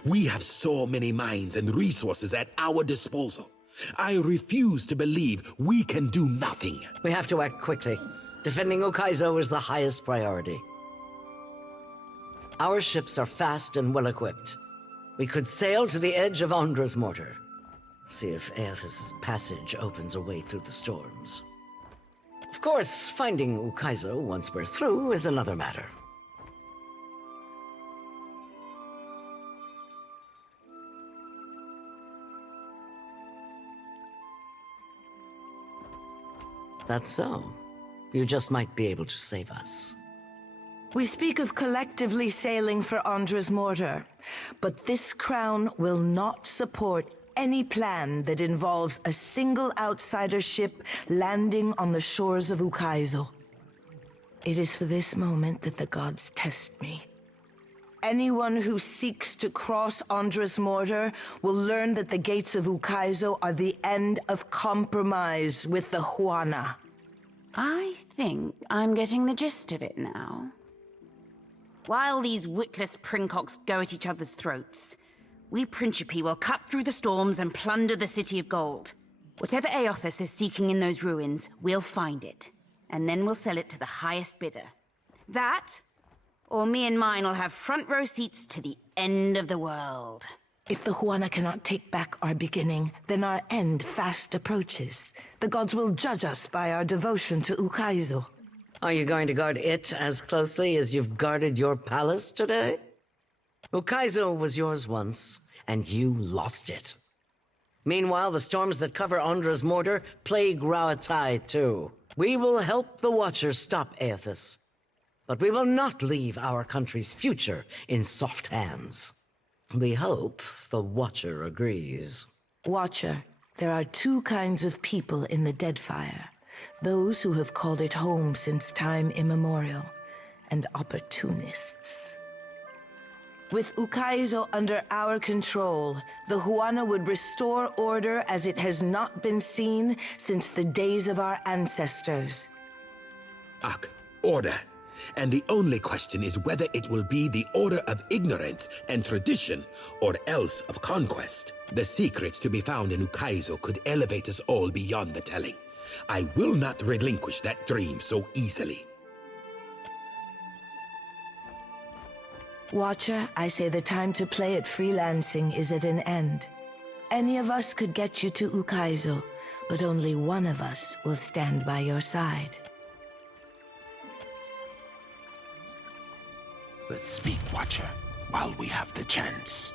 We have so many minds and resources at our disposal. I refuse to believe we can do nothing. We have to act quickly. Defending Ukaizo is the highest priority. Our ships are fast and well-equipped. We could sail to the edge of Andra's mortar. See if Aethys' passage opens a way through the storms. Of course, finding Ukaizo once we're through is another matter. That's so. You just might be able to save us. We speak of collectively sailing for Andra's mortar, but this crown will not support any plan that involves a single outsider ship landing on the shores of Ukaizo. It is for this moment that the gods test me. Anyone who seeks to cross Andra's mortar will learn that the gates of Ukaizo are the end of compromise with the Huana. I think I'm getting the gist of it now. While these witless princocks go at each other's throats, we Principi will cut through the storms and plunder the City of Gold. Whatever Aethys is seeking in those ruins, we'll find it. And then we'll sell it to the highest bidder. That, or me and mine will have front row seats to the end of the world. If the Huana cannot take back our beginning, then our end fast approaches. The gods will judge us by our devotion to Ukaizo. Are you going to guard it as closely as you've guarded your palace today? Ukaizo was yours once, and you lost it. Meanwhile, the storms that cover Andra's mortar plague Rauatai too. We will help the Watchers stop Aethys, but we will not leave our country's future in soft hands. We hope the Watcher agrees. Watcher, there are two kinds of people in the Deadfire. Those who have called it home since time immemorial, and opportunists. With Ukaizo under our control, the Huana would restore order as it has not been seen since the days of our ancestors. Ak, order. And the only question is whether it will be the order of ignorance and tradition, or else of conquest. The secrets to be found in Ukaizo could elevate us all beyond the telling. I will not relinquish that dream so easily. Watcher, I say the time to play at freelancing is at an end. Any of us could get you to Ukaizo, but only one of us will stand by your side. Let's speak, Watcher, while we have the chance.